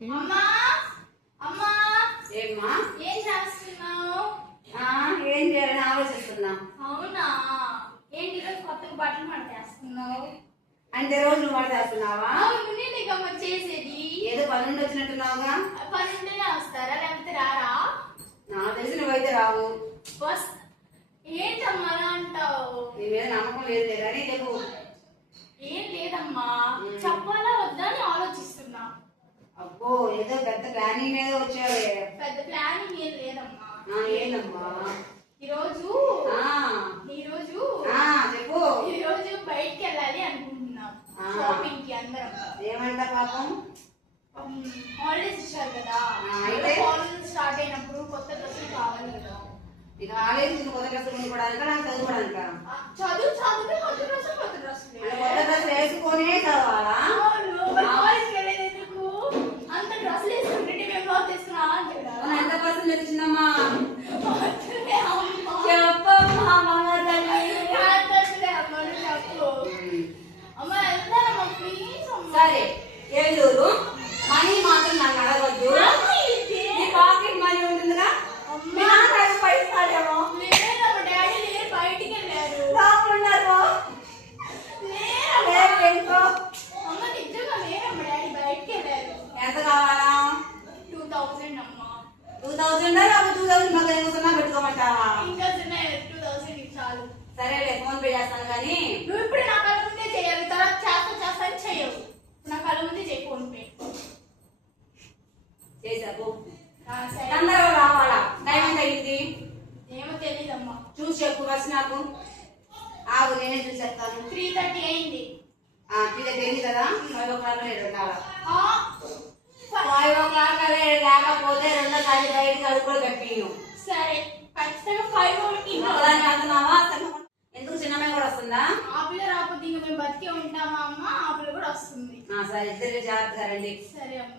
అమ్మా అమ్మా ఏమ్మా ఏం చేస్తున్నావు? ఏం చేయాలని ఆలోచిస్తున్నా. అవునా, ఏంటి ఈరోజు కొత్తగా బట్టలు మడతేస్తున్నావు? అంటే రోజు నువ్వు మడతేస్తున్నావా? అవును, నేను ఇక చేసేది. ఏదో పని నుండి వచ్చినట్టున్నావుగా. పని ఉంటేనే వస్తారా, లేకపోతే రారా? నాకు తెలిసి నువ్వైతే రావు. ఏంటమ్మా అలా అంటావు? నీ మీద నమ్మకం లేదు కానీ చెప్పు. ఏం లేదమ్మా, చెప్పాలా వద్దా అని ఆలోచిస్తున్నా. అబ్బో, ఏదో పెద్ద ప్లానింగ్ మీద వచ్చావే. పెద్ద ప్లానింగ్ ఏం లేదమ్మా. ఏందమ్మా? ఈరోజు చెప్పు. ఈరోజు బయటికి వెళ్ళాలి అనుకుంటున్నాం, షాపింగ్ కి అందరం. ఏమంటా పాపం? హాలిడేస్ ఇచ్చారు కదా, కాలేజ్ స్టార్ట్ అయినప్పుడు కొత్త డ్రెస్సులు కావాలి కదా. ఇక కాలేజీ కొత్త డ్రెస్ కొనుక్కోవడానిక, నాకు చదువుకోవడానిక? చదివితే కొత్త డ్రెస్ కొత్త డ్రెస్ వేసుకొనే చదవాలా? కాలేజ్కి వెళ్ళేది ఎందుకు? అంత డ్రెస్సులు వేసుకుంటే మేము బ్లౌజ్ తీసుకున్నా అని చెప్పారు. ఎంత పర్సెంట్ వచ్చిందమ్మా? సరే, ఏలూరు మనీ మాత్రం నాకు అడగద్దు. నీ పాకెట్ మనీ ఉంటుందిగా, పైసలేమో బయటికి వెళ్ళారు. ఎంత కావాలా? 2000 అమ్మా. 2000 2000 మాకు పెట్టుకోమంటావా? ఇంకా 2000 చాలు. సరేలే, ఫోన్ పే చేస్తాను కానీ. నువ్వు ఇప్పుడు నా కళ్ళ ముందే చేయాలి, తర్వాత చేస్తాను చేయవు. నా కళ్ళ ముందే చేయి ఫోన్ పే. చేసాకు తొందరగా కావాలా? టైం ఎంత అయింది? ఏమో తెలీదమ్మా. చూసి చెప్పు ఫస్ట్ నాకు. ఆగు, నేనే చూసి చెప్తాను. 3:30 అయింది. 3:30 అయింది కదా, 5 o'clock ఉండాలా? 5 o'clock లేకపోతే రెండోసారి బయటకి అడుగులు కట్టిను. సరే, ఖచ్చితంగా 5 అంటున్నావా? ఎందుకు చిన్నమ్మాయి కూడా వస్తుందా? ఆ పిల్ల రాకపోతే ఇంకా మేము బతికే ఉంటామా అమ్మ? ఆ పిల్ల కూడా వస్తుంది. సరే, ఇద్దరు జాగ్రత్తగా రండి. సరే అమ్మ.